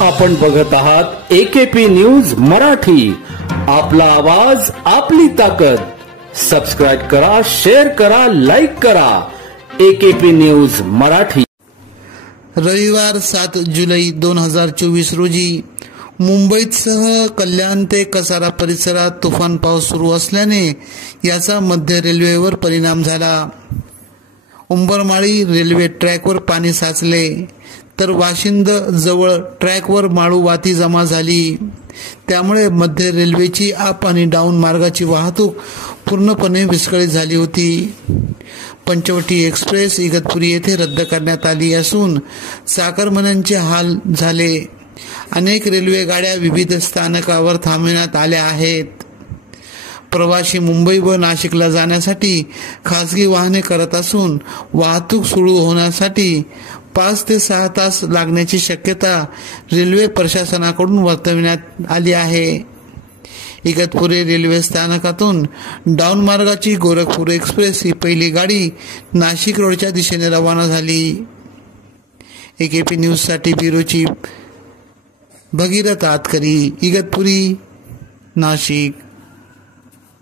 आपण बघत आहात AKP न्यूज मराठी, आपला आवाज आपली ताकद। सबस्क्राइब करा, शेअर करा, लाईक करा। AKP news Marathi. रविवार 7 जुलै 2024 रोजी मुंबईसह कल्याण ते कसारा परिसरात तुफान पाऊस सुरू असल्याने याचा मध्य रेल्वेवर परिणाम झाला। उंबरमाळी रेल्वे ट्रॅकवर पाणी साचले तर वाशिंद जवळ ट्रॅकवर माळू वाती जमा झाली। त्यामुळे मध्य रेल्वेची अप आणि डाऊन मार्गाची वाहतूक पूर्णपणे विस्कळीत झाली होती। पंचवटी एक्सप्रेस इगतपुरी येथे रद्द करण्यात आली असून चाकरमान्यांचे हाल झाले। अनेक रेल्वे गाड्या विविध स्थानकावर थांबविण्यात आल्या आहेत। प्रवासी मुंबई व नाशिकला जाण्यासाठी खासगी वाहने करत असून वाहतूक सुरू होण्यासाठी 5 ते 6 तास लागण्याची शक्यता रेल्वे प्रशासनाकडून वर्तविण्यात आली आहे। इगतपुरी रेल्वे स्थानकातून डाऊन मार्गाची गोरखपूर एक्सप्रेस ही पहिली गाडी नाशिक रोडच्या दिशेने रवाना झाली। AKP न्यूजसाठी ब्युरो चीफ भगीरथ आतकरी, इगतपुरी, नाशिक।